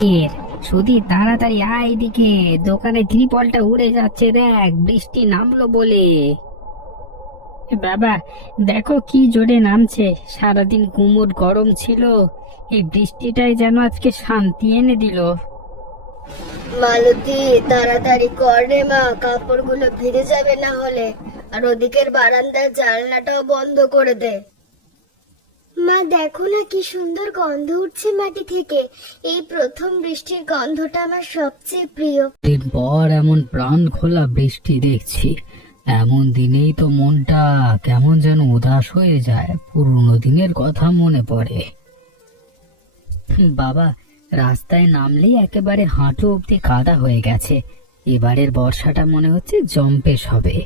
এর সুধীর, তাড়াতাড়ি আয় এদিকে। দোকানে ত্রিপলটা উড়ে যাচ্ছে, দেখ বৃষ্টি নামলো বলে। বাবা দেখো কি জোরে নামছে। সারাদিন গুমোট গরম ছিল, এই বৃষ্টিটাই যেন আজকে শান্তি এনে দিল। মালতী, তাড়াতাড়ি কর রে মা, কাপড়গুলো ভিজে যাবে না হলে। আর ওদিকের বারান্দার জানলাটাও বন্ধ করে দে। মা দেখো না কি সুন্দর গন্ধ উঠছে মাটি থেকে। এই প্রথম বৃষ্টির গন্ধটা আমার সবচেয়ে প্রিয়। দিন পর এমন প্রাণ খোলা বৃষ্টি দেখছি। এমন দিনেই তো মনটা কেমন যেন উদাস হয়ে যায়, পুরনো দিনের কথা মনে পড়ে। বাবা, রাস্তায় নামলেই একেবারে হাঁটু অব্দি কাদা হয়ে গেছে। এবারের বর্ষাটা মনে হচ্ছে জম্পেশ হবে।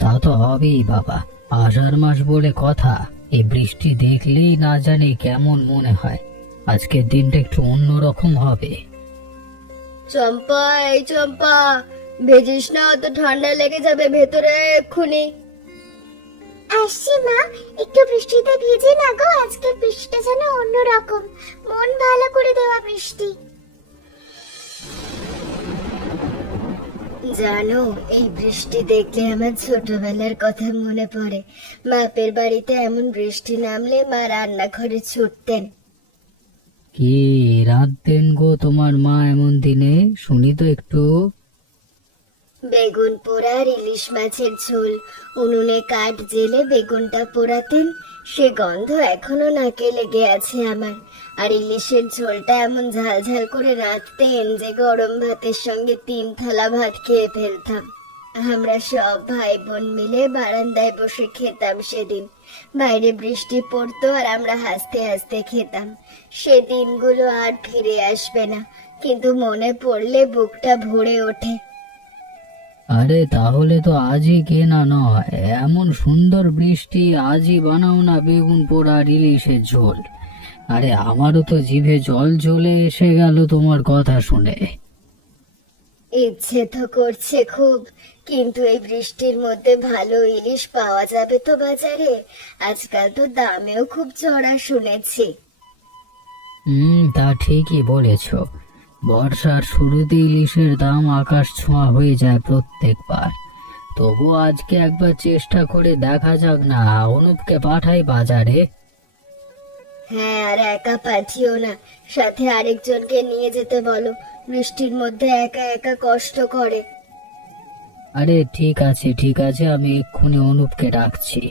তা তো হবেই বাবা, আষাঢ় মাস বলে কথা। এই বৃষ্টি দেখলেই না জানি কেমন মনে হয় আজকের দিনটা একটু অন্যরকম হবে। চম্পা, এই চম্পা, ভেজিস না, অত ঠান্ডা লেগে যাবে ভেতরে এক্ষুনি। আসছি মা, একটু বৃষ্টিতে ভিজে না গো। আজকের বৃষ্টিটা যেন অন্যরকম, মন ভালো করে দেওয়া বৃষ্টি। জানো, এই বৃষ্টি দেখলে আমার ছোটবেলার কথা মনে পড়ে। বাপের বাড়িতে এমন বৃষ্টি নামলে মা রান্নাঘরে ছুটতেন। কি রাঁধতেন গো তোমার মা এমন দিনে, শুনি তো একটু। বেগুন পোড়া আর ইলিশ মাছের ঝোল। উনুনে কাঠ জেলে বেগুনটা পোড়াতেন, সে গন্ধ এখনো নাকে লেগে আছে আমার। আর ইলিশের ঝোলটা এমন ঝাল ঝাল করে রাঁধতেন যে গরম ভাতের সঙ্গে 3 থালা ভাত খেয়ে ফেলতাম। আমরা সব ভাই বোন মিলে বারান্দায় বসে খেতাম সেদিন। বাইরে বৃষ্টি পড়তো আর আমরা হাসতে হাসতে খেতাম। সে দিনগুলো আর ফিরে আসবে না, কিন্তু মনে পড়লে বুকটা ভরে ওঠে। আরে তাহলে তো আজই কেনা নয়, এমন সুন্দর বৃষ্টি আজই বানাও না বেগুন পোড়া আর ইলিশের ঝোল। আরে আমারও তো জিভে জল চলে এসে গেল তোমার কথা শুনে। ইচ্ছে তো করছে খুব, কিন্তু এই বৃষ্টির মধ্যে ভালো ইলিশ পাওয়া যাবে তো বাজারে? আজকাল তো দামেও খুব চড়া শুনেছি। তা ঠিকই বলেছ। বর্ষার শুরুতে ইলিশের দাম আকাশ ছোঁয়া হয়ে যায় প্রত্যেকবার। তবু আজকে একবার চেষ্টা করে দেখা যাক না, অনুপকে পাঠাই বাজারে। হ্যাঁ, আর একা পাঠিও না, সাথে আরেকজনকে নিয়ে যেতে বলো। বৃষ্টির মধ্যে একা একা কষ্ট করে। আরে ঠিক আছে ঠিক আছে, আমি এক্ষুনি অনুপকে ডাকছি।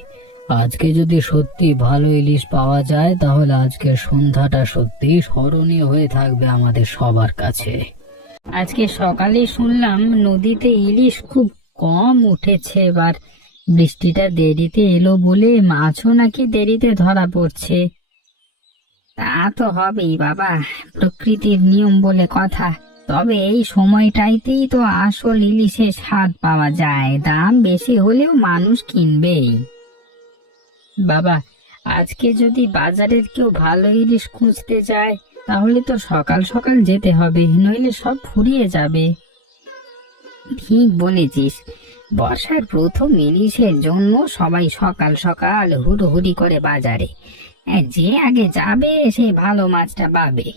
আজকে যদি সত্যি ভালো ইলিশ পাওয়া যায় তাহলে আজকের সন্ধ্যাটা সত্যি স্মরণীয় হয়ে থাকবে আমাদের সবার কাছে। আজকে সকালে শুনলাম নদীতে ইলিশ খুব কম উঠেছে এবার। বৃষ্টিটা দেরিতে এলো বলে মাছও নাকি দেরিতে ধরা পড়ছে। তা তো হবেই বাবা, প্রকৃতির নিয়ম বলে কথা। তবে এই সময়টাইতেই তো আসল ইলিশের স্বাদ পাওয়া যায়, দাম বেশি হলেও মানুষ কিনবেই। বাবা, আজকে যদি বাজারের কেউ ভালো ইলিশ খুঁজতে যায় তাহলে তো সকাল সকাল যেতে হবে, নইলে সব ফুরিয়ে যাবে। ঠিক বলেছিস, বর্ষার প্রথম ইলিশের জন্য সবাই সকাল সকাল হুড়োহুড়ি করে বাজারে। যে আগে যাবে সে ভালো মাছটা পাবে।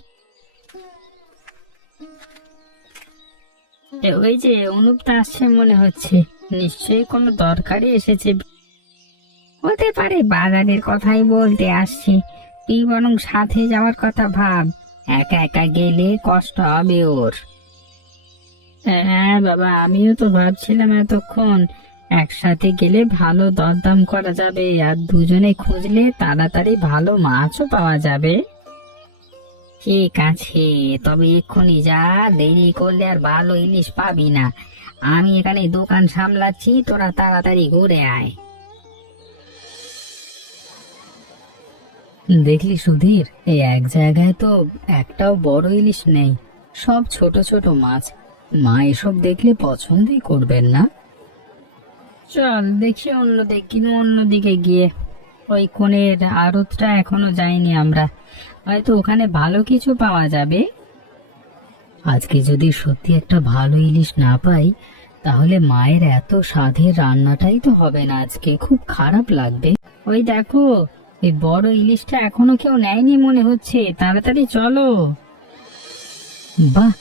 ওই যে অনুপটা আসছে মনে হচ্ছে, নিশ্চয়ই কোনো দরকারে এসেছে। হতে পারে বাজারের কথাই বলতে আসছে। তুই বরং সাথে যাওয়ার কথা ভাব, একা একা গেলে কষ্ট হবে ওর। হ্যাঁ বাবা, আমিও তো ভাবছিলাম এতক্ষণ একসাথে গেলে ভালো দরদাম করা যাবে, আর দুজনে খুঁজলে তাড়াতাড়ি ভালো মাছও পাওয়া যাবে। ঠিক আছে, তবে এক্ষুনি যা, দেরি করলে আর ভালো ইলিশ পাবি না। আমি এখানে দোকান সামলাচ্ছি, তোরা তাড়াতাড়ি ঘুরে আয়। দেখলি সুধীর, এই এক জায়গায় তো একটাও বড় ইলিশ নেই, সব ছোট ছোট মাছ। মা এসব দেখলে পছন্দই করবেন না। চল দেখি অন্যদিকে গিয়ে। ওই কোণের আড়তটা এখনো যাইনি আমরা, হয়তো ওখানে ভালো কিছু পাওয়া যাবে। আজকে যদি সত্যি একটা ভালো ইলিশ না পাই তাহলে মায়ের এত স্বাদের রান্নাটাই তো হবে না, আজকে খুব খারাপ লাগবে। ওই দেখো, এই বড় ইলিশটা এখনো কেউ নেয়নি মনে হচ্ছে, তাড়াতাড়ি চলো। বাহ,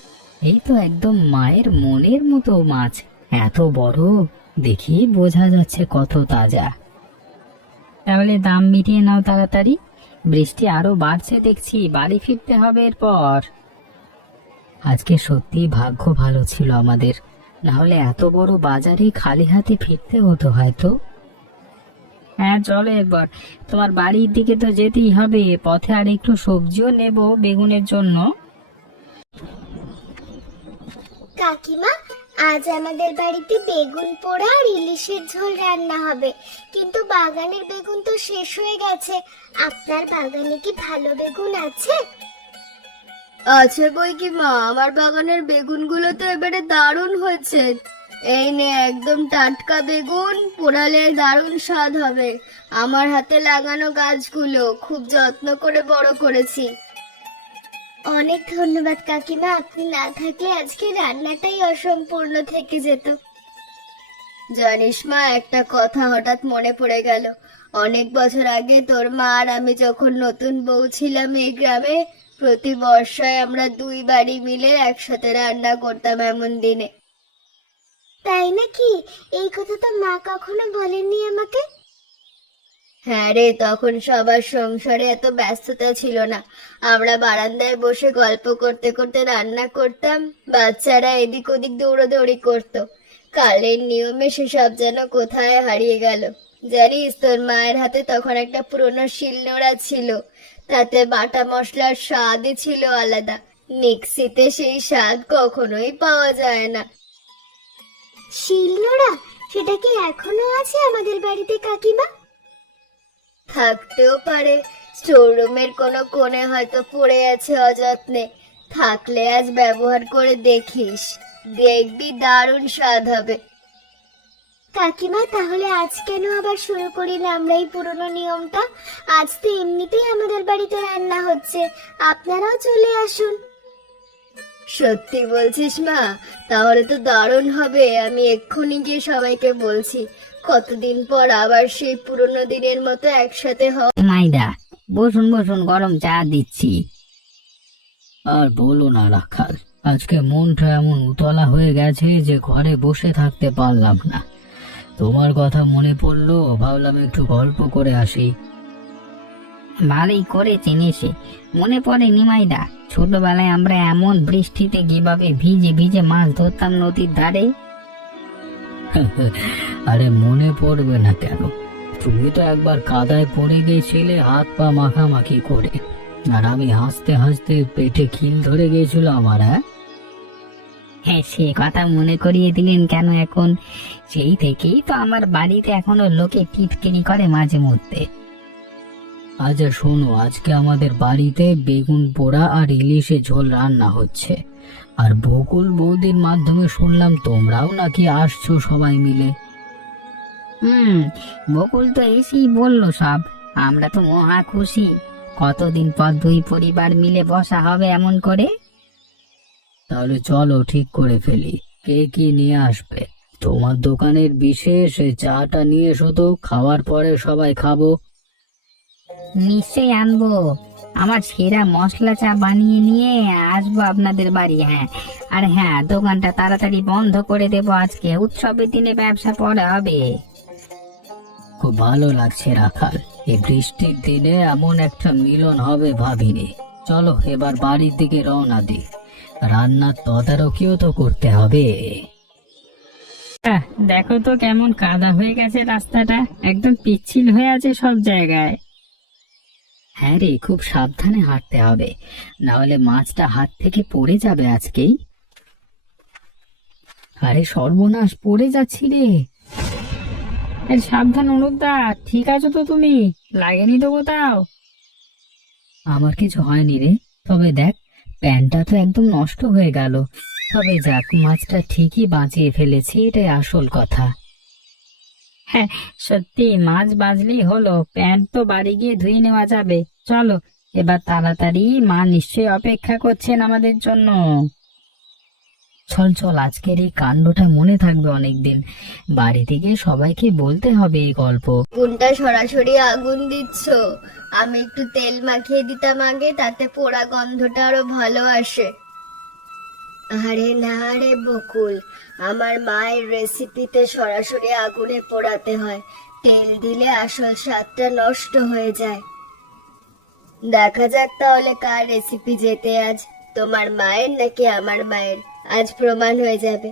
এই তো একদম মায়ের মনের মতো মাছ। এত বড়, দেখি বোঝা যাচ্ছে কত তাজা। তাহলে দাম মিটিয়ে নাও তাড়াতাড়ি, বৃষ্টি আরো বাড়ছে দেখছি, বাড়ি ফিরতে হবে এরপর। আজকে সত্যি ভাগ্য ভালো ছিল আমাদের, না হলে এত বড় বাজারে খালি হাতে ফিরতে হতো হয়তো। হ্যাঁ চলো এরপর, তোমার বাড়ির দিকে তো যেতেই হবে, পথে আর একটু সবজিও নেব বেগুনের জন্য। কাকিমা, আজ আমাদের বাড়িতে বেগুন পোড়া আর ইলিশের ঝোল রান্না হবে, কিন্তু বাগানের বেগুন তো শেষ হয়ে গেছে। আপনার বাগানে কি ভালো বেগুন আছে? আছে বই কি মা, আমার বাগানের বেগুনগুলো তো এবারে দারুণ হয়েছে। এই নে একদম টাটকা বেগুন, পোড়ালে দারুণ স্বাদ হবে। আমার হাতে লাগানো গাছগুলো খুব যত্ন করে বড় করেছি। অনেক ধন্যবাদ কাকিমা, আপনি না থাকলে আজকে রান্নাটাই অসম্পূর্ণ থেকে যেত। জানিস মা, একটা কথা হঠাৎ মনে পড়ে গেল। অনেক বছর আগে তোর মা আর আমি যখন নতুন বউ ছিলাম এই গ্রামে, প্রতি বর্ষায় আমরা দুই বাড়ি মিলে একসাথে রান্না করতাম এমন দিনে। তাই নাকি? এই কথা তো মা কখনো বলেননি আমাকে। হ্যাঁ রে, তখন সবার সংসারে এত ব্যস্ততা ছিল না। আমরা বারান্দায় বসে গল্প করতে করতে রান্না করতাম, বাচ্চারা এদিক ওদিক দৌড়াদৌড়ি করতো। কালের নিয়মে সেসব যেন কোথায় হারিয়ে গেল। জানিস, তোর মায়ের হাতে তখন একটা পুরনো শিলনোড়া ছিল, তাতে বাটা মশলার স্বাদই ছিল আলাদা। মিক্সিতে সেই স্বাদ কখনোই পাওয়া যায় না। শিলনোড়া, সেটা কি এখনো আছে আমাদের বাড়িতে কাকিমা? থাকতেও পারে, স্টোররুমের কোনো কোণে হয়তো পড়ে আছে অযত্নে। থাকলে আজ ব্যবহার করে দেখিস, দেখবি দারুণ স্বাদ হবে। কাকিমা, তাহলে আজ কেন আবার শুরু করি না আমরা এই পুরনো নিয়মটা? আজ তো এমনিতেই আমাদের বাড়িতে রান্না হচ্ছে, আপনারাও চলে আসুন। সত্যি বলছিস মা? তাহলে তো দারুণ হবে, আমি এক্ষুনি গিয়ে সবাইকে বলছি। কতদিন পর আবার সেই পুরনো দিনের মতো একসাথে মাইদা, বসুন বসুন, গরম চা দিচ্ছি। আর বলো না রাখাল, আজকে মনটা এমন উতলা হয়ে গেছে যে ঘরে বসে থাকতে পারলাম না। তোমার কথা মনে পড়লো, ভাবলাম একটু গল্প করে আসি। ভালোই করেছেন এসে, মনে পড়ে নিমাইদা, ছোটবেলায় আমরা এমন বৃষ্টিতে কিভাবে ভিজে ভিজে মাছ ধরতাম নদীর ধারে। আরে মনে পড়বে না কেন? তুমি তো একবার কাদায় পড়ে গিয়েছিলে হাত পা মাখামাখি করে, আর আমি হাসতে হাসতে পেটে খিল ধরে গিয়েছিল আমার। হ্যাঁ, সে কথা মনে করিয়ে দিলেন কেন এখন? সেই থেকেই তো আমার বাড়িতে এখনো লোকে টিটকিরি করে মাঝে মধ্যে। আচ্ছা শোনো, আজকে আমাদের বাড়িতে বেগুন পোড়া আর ইলিশে ঝোল রান্না হচ্ছে। আর বকুল বৌদির মাধ্যমে শুনলাম তোমরাও নাকি আসছো সবাই মিলে। বকুল তো এসেই বললো সব, আমরা তো মহা খুশি। কতদিন পর দুই পরিবার মিলে বসা হবে এমন করে। তাহলে চলো ঠিক করে ফেলি, কে কি নিয়ে আসবে। তোমার দোকানের বিশেষ চাটা নিয়ে এসো তো, খাওয়ার পরে সবাই খাবো। নিশ্চয়ই আনবো, আমার সেরা মশলা চা বানিয়ে নিয়ে আসবো আপনাদের বাড়ি। হ্যাঁ, আর হ্যাঁ, দোকানটা তাড়াতাড়ি বন্ধ করে দেবো আজকে, উৎসবের দিনে ব্যবসা পরে হবে। খুব ভালো লাগছে রাখাল, এই বৃষ্টির দিনে এমন একটা মিলন হবে ভাবিনি। চলো এবার বাড়ির দিকে রওনা দিই, রান্নার তদারকিও তো করতে হবে। দেখো তো কেমন কাদা হয়ে গেছে রাস্তাটা, একদম পিচ্ছিল হয়ে আছে সব জায়গায়। হ্যাঁ রে, খুব সাবধানে হাঁটতে হবে, না হলে মাছটা হাত থেকে পড়ে যাবে আজকেই। আরে সর্বনাশ, পড়ে যাচ্ছি রে। সাবধান অনুপদা, ঠিক আছো তো তুমি? লাগেনি তো কোথাও? আমার কিছু হয়নি রে, তবে দেখ প্যান্টটা তো একদম নষ্ট হয়ে গেল। তবে যাক, মাছটা ঠিকই বাঁচিয়ে ফেলেছি, এটাই আসল কথা। হ্যাঁ সত্যি, মাছ বাঁচলেই হলো, প্যান্ট তো বাড়ি গিয়ে ধুয়ে নেওয়া যাবে। চলো এবার তাড়াতাড়ি, মা নিশ্চয়ই অপেক্ষা করছেন আমাদের জন্য। চল চল, আজকের এই কাণ্ডটা মনে থাকবে অনেকদিন, বাড়ি থেকে সবাইকে বলতে হবে এই গল্প। কোনটা সরাসরি আগুন দিচ্ছ? আমি একটু তেল মাখিয়ে দিতাম আগে, তাতে পোড়া গন্ধটা আরো ভালো আসে। আরে না রে বকুল, আমার মায়ের রেসিপিতে সরাসরি আগুনে পোড়াতে হয়। তেল দিলে আসল স্বাদটা নষ্ট হয়ে যায়। দেখা যাক তাহলে কার রেসিপি জেতে আজ, তোমার মায়ের নাকি আমার মায়ের। আজ প্রমাণ হয়ে যাবে।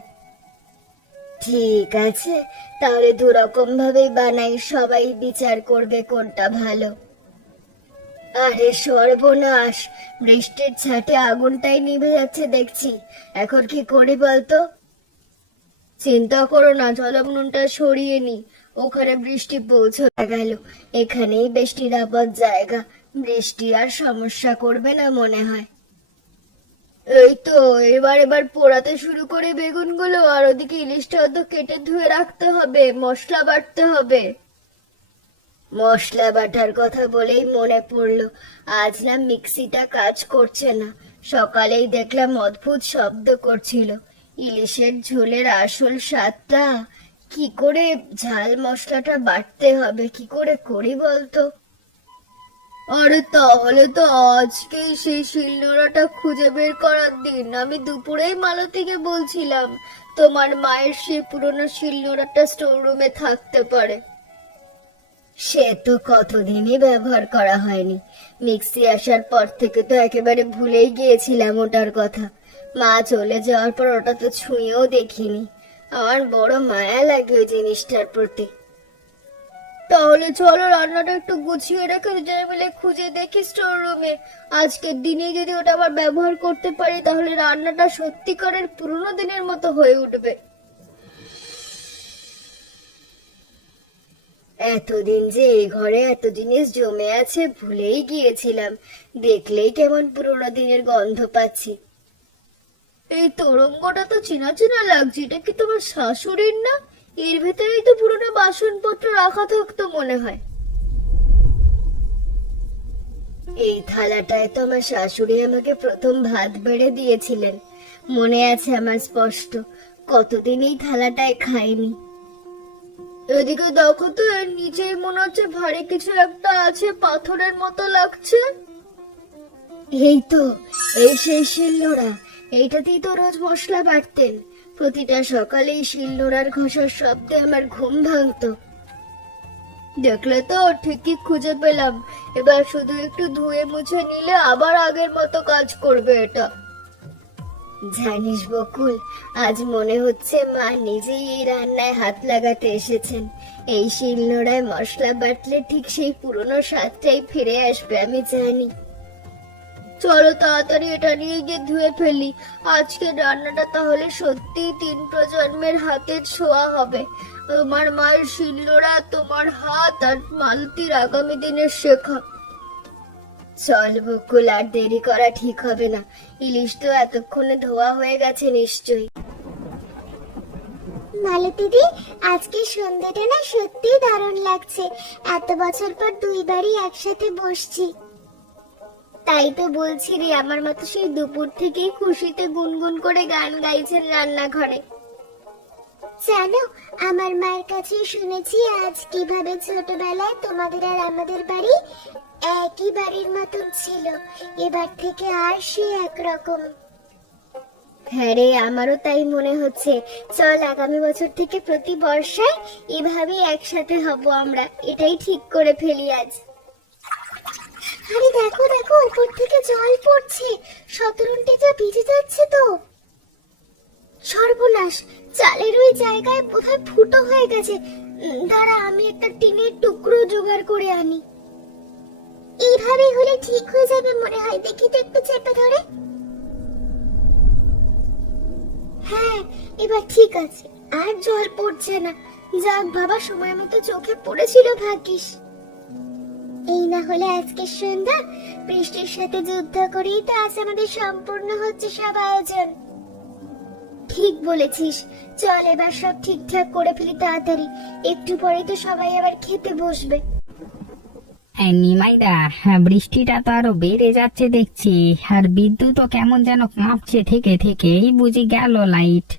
ঠিক আছে, তাহলে দুরকম ভাবেই বানাই, সবাই বিচার করবে কোনটা ভালো। আরে সর্বনাশ, বৃষ্টির ছাটে আগুনটাই নিভে যাচ্ছে দেখছি। এখন কি করি বলতো? চিন্তা করো না, জলগ্ননটা সরিয়ে নি। ওখানে বৃষ্টি পৌঁছে গেল, এখানেই বেশ নিরাপদ জায়গা। বৃষ্টি আর সমস্যা করবে না মনে হয়। এই তো, এবার পোড়াতে শুরু করে বেগুনগুলো, আর ওদিকে ইলিশটাও তো কেটে ধুয়ে রাখতে হবে, মশলা বাটতে হবে। মশলা বাটার কথা বলেই মনে পড়লো, আজ না মিক্সিটা কাজ করছে না। সকালেই দেখলাম অদ্ভুত শব্দ করছিল। ইলিশের ঝোলের আসল স্বাদটা কি করে, ঝাল মশলাটা বাটতে হবে, কি করে করি বলতো? আরে তাহলে তো আজকেই সেই শিলনোড়াটা খুঁজে বের করার দিন। আমি দুপুরেই মালতীকে বলছিলাম তোমার মায়ের সেই পুরনো শিলনোড়াটা স্টোর রুমে থাকতে পারে। সে তো কতদিনই ব্যবহার করা হয়নি। মিক্সি আসার পর থেকে তো একেবারে ভুলেই গিয়েছিলাম ওটার কথা। মা চলে যাওয়ার পর ওটা তো ছুঁয়েও দেখিনি। আমার বড় মায়া লাগে ওই জিনিসটার প্রতি। তাহলে চলো রান্নাটা একটু গুছিয়ে রেখে দুজনে মিলে খুঁজে দেখি স্টোর রুমে। আজকের দিনে যদি ওটা আবার ব্যবহার করতে পারি তাহলে রান্নাটা সত্যিকারের পুরোনো দিনের মতো হয়ে উঠবে। এতদিন যে এই ঘরে এত জিনিস জমে আছে ভুলেই গিয়েছিলাম। দেখলেই কেমন পুরোনো দিনের গন্ধ পাচ্ছি। এই তোরঙ্গটা তো চেনা চেনা লাগছে, এটা কি তোমার শাশুড়ির না? এর ভেতরেই তো পুরোনো বাসনপত্র রাখা থাকতো মনে হয়। এই থালাটায় তো আমার শাশুড়ি আমাকে প্রথম ভাত বেড়ে দিয়েছিলেন, মনে আছে আমার স্পষ্ট। কতদিন এই থালাটায় খাইনি। এদিকে দেখো তো, এর নিচেই মনে হচ্ছে ভারী কিছু একটা আছে, পাথরের মতো লাগছে। এই তো, এই সেই শিলনোড়া। এইটাতেই তো রোজ মশলা বাটতেন। প্রতিটা সকালেই শিলনোড়ার ঘষার শব্দে আমার ঘুম ভাঙতো। দেখলে তো, ঠিকই খুঁজে পেলাম। এবার শুধু একটু ধুয়ে মুছে নিলে আবার আগের মতো কাজ করবে এটা। জানিস বকুল, আজ মনে হচ্ছে মা নিজেই এই রান্নায় হাত লাগাতে এসেছেন। এই শিলনোড়ায় মশলা বাটলে ঠিক সেই পুরনো স্বাদটাই ফিরে আসবে, আমি জানি। চলো তাড়াতাড়ি এটা নিয়ে গিয়ে ধুয়ে ফেলি। আজকে রান্নাটা তাহলে সত্যি 3 প্রজন্মের হাতের ছোঁয়া হবে। তোমার মায়ের শিলনোড়া, তোমার হাত, আর মালতীর আগামী দিনের শেখা। চল বকুল, আর দেরি করা ঠিক হবে না। ইলিশ তো এতক্ষণে ধোয়া হয়ে গেছে নিশ্চয়ই। মালতীদি, আজকে সন্ধ্যাটা না সত্যি দারুণ লাগছে। এত বছর পর দুইবারই একসাথে বসছি। তাই তো বলছি রে, আমার মতো সেই দুপুর থেকেই খুশিতে গুনগুন করে গান গাইছেন রান্নাঘরে। জানো, আমার মায়ের কাছে শুনেছি আজ কিভাবে ছোটবেলায় তোমাদের আর আমাদের বাড়ি একই বাড়ির মতন ছিল। এবার থেকে আর সে একরকম। হ্যাঁ রে, আমারও তাই মনে হচ্ছে। চল আগামী বছর থেকে প্রতি বর্ষায় এভাবেই একসাথে হব আমরা, এটাই ঠিক করে ফেলি আজ। আরে দেখো দেখো, উপর থেকে জল পড়ছে। শতরঞ্জিটা ভিজে যাচ্ছে তো। সর্বনাশ, চালের ওই জায়গায় বোধহয় ফুটো হয়ে গেছে। দাঁড়া, আমি একটা টিনের টুকরো জোগাড় করে আনি। এইভাবেই হলে ঠিক হয়ে যাবে মনে হয়। দেখি তো একটু চেপে ধরে। হ্যাঁ, এবার ঠিক আছে, আর জল পড়ছে না। যাক বাবা, সময় মতো চোখে পড়েছিল ভাগ্যিস। এই না হলে আজকের সন্ধ্যা বৃষ্টির সাথে যুদ্ধ করেই তো আজ আমাদের সম্পূর্ণ হচ্ছে সব আয়োজন। ঠিক বলেছিস, চল এবার সব ঠিকঠাক করে ফেলি তাড়াতাড়ি। একটু পরে তো সবাই আবার খেতে বসবে। নিমাইদা, বৃষ্টিটা তো আরো বেড়ে যাচ্ছে দেখছি, আর বিদ্যুৎও কেমন যেন কাঁপছে থেকে থেকে। এই বুঝি গেল লাইট।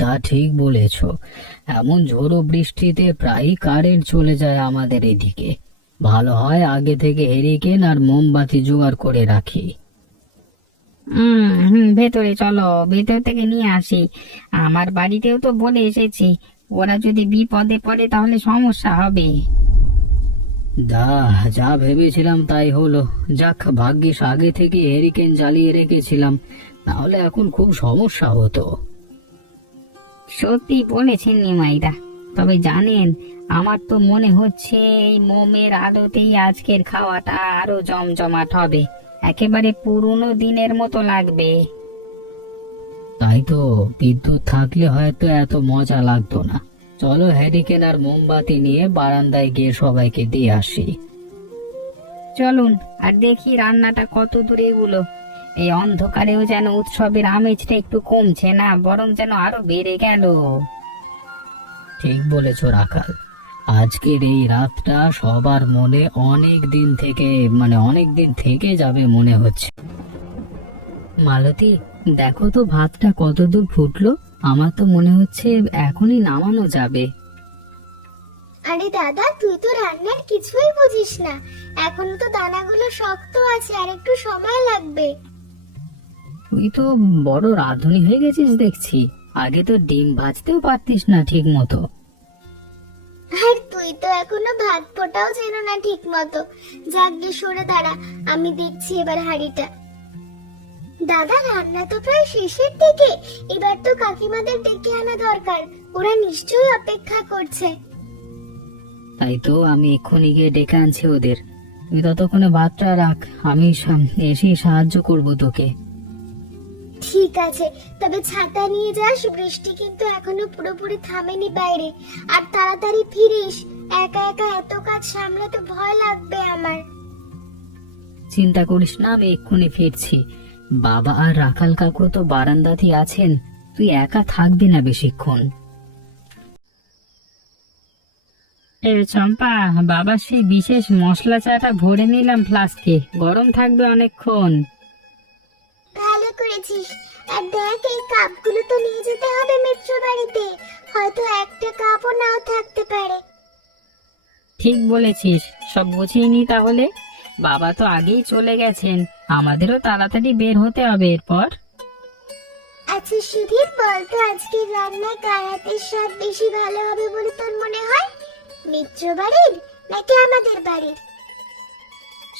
তা ঠিক বলেছ, এমন ঝোড়ো বৃষ্টিতে প্রায়ই কারেন্ট চলে যায় আমাদের এদিকে। ভালো হয় আগে থেকে হেরিকেন আর মোমবাতি জোগাড় করে রাখি। ভেতরে চলো, ভেতর থেকে নিয়ে আসি। আমার বাড়িতেও তো বলে এসেছি, ওরা যদি বিপদে পড়ে তাহলে সমস্যা হবে। যা ভেবেছিলাম তাই হলো। যাক, ভাগ্যিস আগে থেকে হেরিকেন জ্বালিয়ে রেখেছিলাম, নাহলে এখন খুব সমস্যা হতো। সত্যি বলেছেন নিমাইদা। তবে জানেন, আমার তো মনে হচ্ছে এই মোমের আলোতেই আজকের খাওয়াটা আরো জমজমাট হবে, একেবারে পুরনো দিনের মতো লাগবে। তাই তো, বিদ্যুৎ থাকলে হয়তো এত মজা লাগতো না। চলো হেরিকেন আর মোমবাতি নিয়ে বারান্দায় গিয়ে সবাইকে দিয়ে আসি। চলুন, আর দেখি রান্নাটা কত দূরে এগুলো। এই অন্ধকারেও যেন উৎসবের আমেজটা একটু কমছে না, বরং যেন আরো বেড়ে গেল। ঠিক বলেছ রাখাল, আজকের এই রাতটা সবার মনে অনেক দিন থেকে যাবে মনে হচ্ছে। মালতী, দেখো তো ভাতটা কতদূর ফুটলো। আমার তো মনে হচ্ছে এখনই নামানো যাবে। আরে দাদা, তুই তো রান্নার কিছুই বুঝিস না। এখনো তো দানাগুলো শক্ত আছে, আর একটু সময় লাগবে। তুই তো বড় রাঁধুনি হয়ে গেছিস দেখছি। আগে তো ডিম ভাজতেও পারতিস না ঠিক মতো। আর তুই তো এখনো ভাত ফোটাও চেনো না ঠিক মতো। যাগ্গে সরে দাঁড়া, আমি দেখছি এবার হাঁড়িটা। দাদা, রান্না তো প্রায় শেষের দিকে। এবার তো কাকিমাদের ডেকে আনা দরকার, ওরা নিশ্চয়ই অপেক্ষা করছে। তাই তো, আমি এক্ষুনি গিয়ে ডেকে আনছি ওদের। তুই ততক্ষণে ভাতটা রাখ, আমি এসে সাহায্য করব তোকে। ঠিক আছে, তবে ছাতা নিয়ে যাস, বৃষ্টি কিন্তু এখনো পুরোপুরি থামেনি বাইরে। আর তাড়াতাড়ি ফিরিস, একা একা এত কাজ সামলাতে ভয় লাগবে আমার। চিন্তা করিস না, আমি এক্ষুনি ফিরছি। বাবা আর রাখাল কাকু তো বারান্দাতেই আছেন, তুই একা থাকবি না বেশিক্ষণ। চম্পা, বাবা সেই বিশেষ মশলা চাটা ভরে নিলাম ফ্লাস্কে, গরম থাকবে অনেকক্ষণ। ভালো করেছিস। আর দেখ, এই কাপগুলো তো নিয়ে যেতে হবে মিত্র বাড়িতে, হয়তো একটা কাপও নাও থাকতে পারে। ঠিক বলেছিস, সব গুছিয়ে নি তাহলে। বাবা তো আগেই চলে গেছেন, আমাদেরও তাড়াতাড়ি বের হতে হবে এরপর। আচ্ছা সুধীর, বলতো আজকের রান্নায় কার হাতের স্বাদ বেশি ভালো হবে বলে তোর মনে হয়? মিত্র বাড়ির নাকি আমাদের বাড়ির?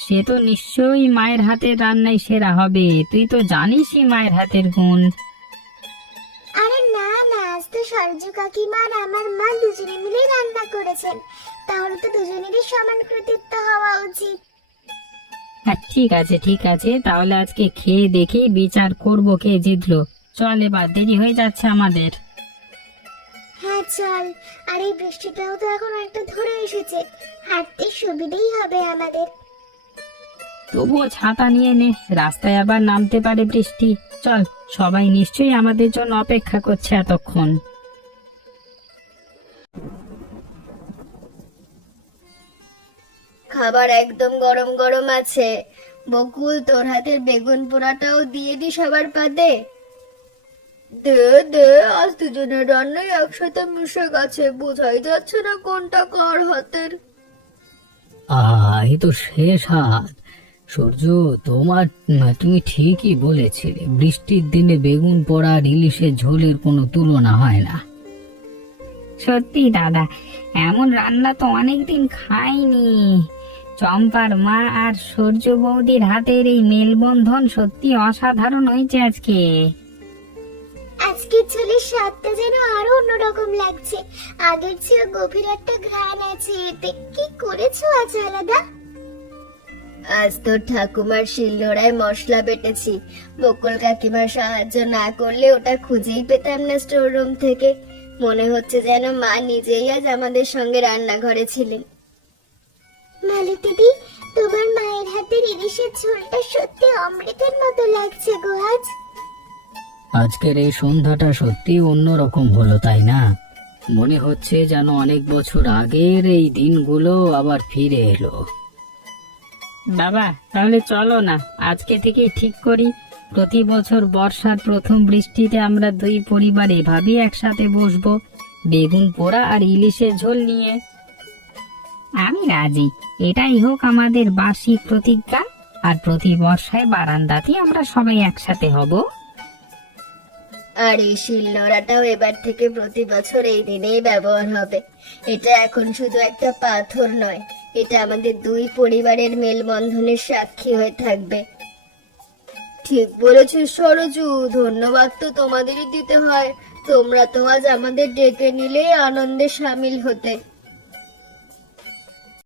সে তো নিশ্চয়ই মায়ের হাতের রান্নাই সেরা হবে, তুই তো জানিসই মায়ের হাতের গুণ। আরে না না, আজ তো সরজু কাকিমা আর আমার মা দুজনে মিলে রান্না করেছেন, তাহলে তো দুজনেরই সমান কৃতিত্ব হওয়া উচিত। হ্যাঁ, ঠিক আছে, তাহলে আজকে খেয়ে দেখি বিচার করবো কে জিতলো। চল, এবার দেরি হয়ে যাচ্ছে আমাদের। হ্যাঁ চল। আর এই বৃষ্টিটাও তো এখন একটা ধরে এসেছে, হাঁটতে সুবিধেই হবে আমাদের। তবুও ছাতা নিয়ে নে, রাস্তায় আবার নামতে পারে বৃষ্টি। চল, সবাই নিশ্চয়ই আমাদের জন্য অপেক্ষা করছে এতক্ষণ। খাবার একদম গরম গরম আছে। বকুল, তোর হাতের বেগুন পোড়াটাও দিয়ে দি সবার পাতে। দে দে, আজ দুজনের রান্নাই একসাথে মিশে গেছে, বোঝাই যাচ্ছে না কোনটা কার হাতের। এই তো শেষ হাত। সূর্য, তুমি ঠিকই বলেছিলে, বৃষ্টির দিনে বেগুন পোড়া আর ইলিশের ঝোলের কোনো তুলনা হয় না। সত্যি দাদা, এমন রান্না তো অনেকদিন খাইনি। চম্পার মা আর সূর্য বৌদির হাতের এই মেলবন্ধন সত্যি অসাধারণ হয়েছে আজকে। আজকে ঝোলের স্বাদটা যেন আরো অন্যরকম লাগছে, আগের চেয়ে গভীর একটা ঘ্রাণ আছে এতে। কি করেছো আজ আলাদা? আজ তোর ঠাকুমার শিলনোড়ায় মশলা বেটেছি। বকুল কাকিমার সাহায্য না করলে ওটা খুঁজেই পেতাম না স্টোর রুম থেকে। মনে হচ্ছে যেন মা নিজেই আজ আমাদের সঙ্গে রান্নাঘরে ছিলেন। মালি দিদি, তোমার মায়ের হাতের ইলিশের ঝোলটা সত্যি অমৃতের মতো লাগছে গো আজ। আজকের এই সন্ধ্যাটা সত্যি অন্যরকম হলো, তাই না? মনে হচ্ছে যেন অনেক বছর আগের এই দিনগুলো আবার ফিরে এলো। বাবা, তাহলে চলো না, আজকে থেকে ঠিক করি প্রতি বছর বর্ষার প্রথম বৃষ্টিতে আমরা দুই পরিবার এভাবেই একসাথে বসবো, বেগুন পোড়া আর ইলিশের ঝোল নিয়ে। আমি রাজি, এটাই হোক আমাদের বার্ষিক প্রতিজ্ঞা। আর প্রতি বর্ষায় বারান্দাতেই আমরা সবাই একসাথে হব। আর এই শিলনোড়াটাও এবার থেকে প্রতি বছর এই দিনেই ব্যবহার হবে। এটা এখন শুধু একটা পাথর নয়, এটা আমাদের দুই পরিবারের মেলবন্ধনের সাক্ষী হয়ে থাকবে। ঠিক বলেছিস সরজু, ধন্যবাদ তো তোমাদেরই দিতে হয়। তোমরা তো আজ আমাদের ডেকে নিলে আনন্দে সামিল হতে।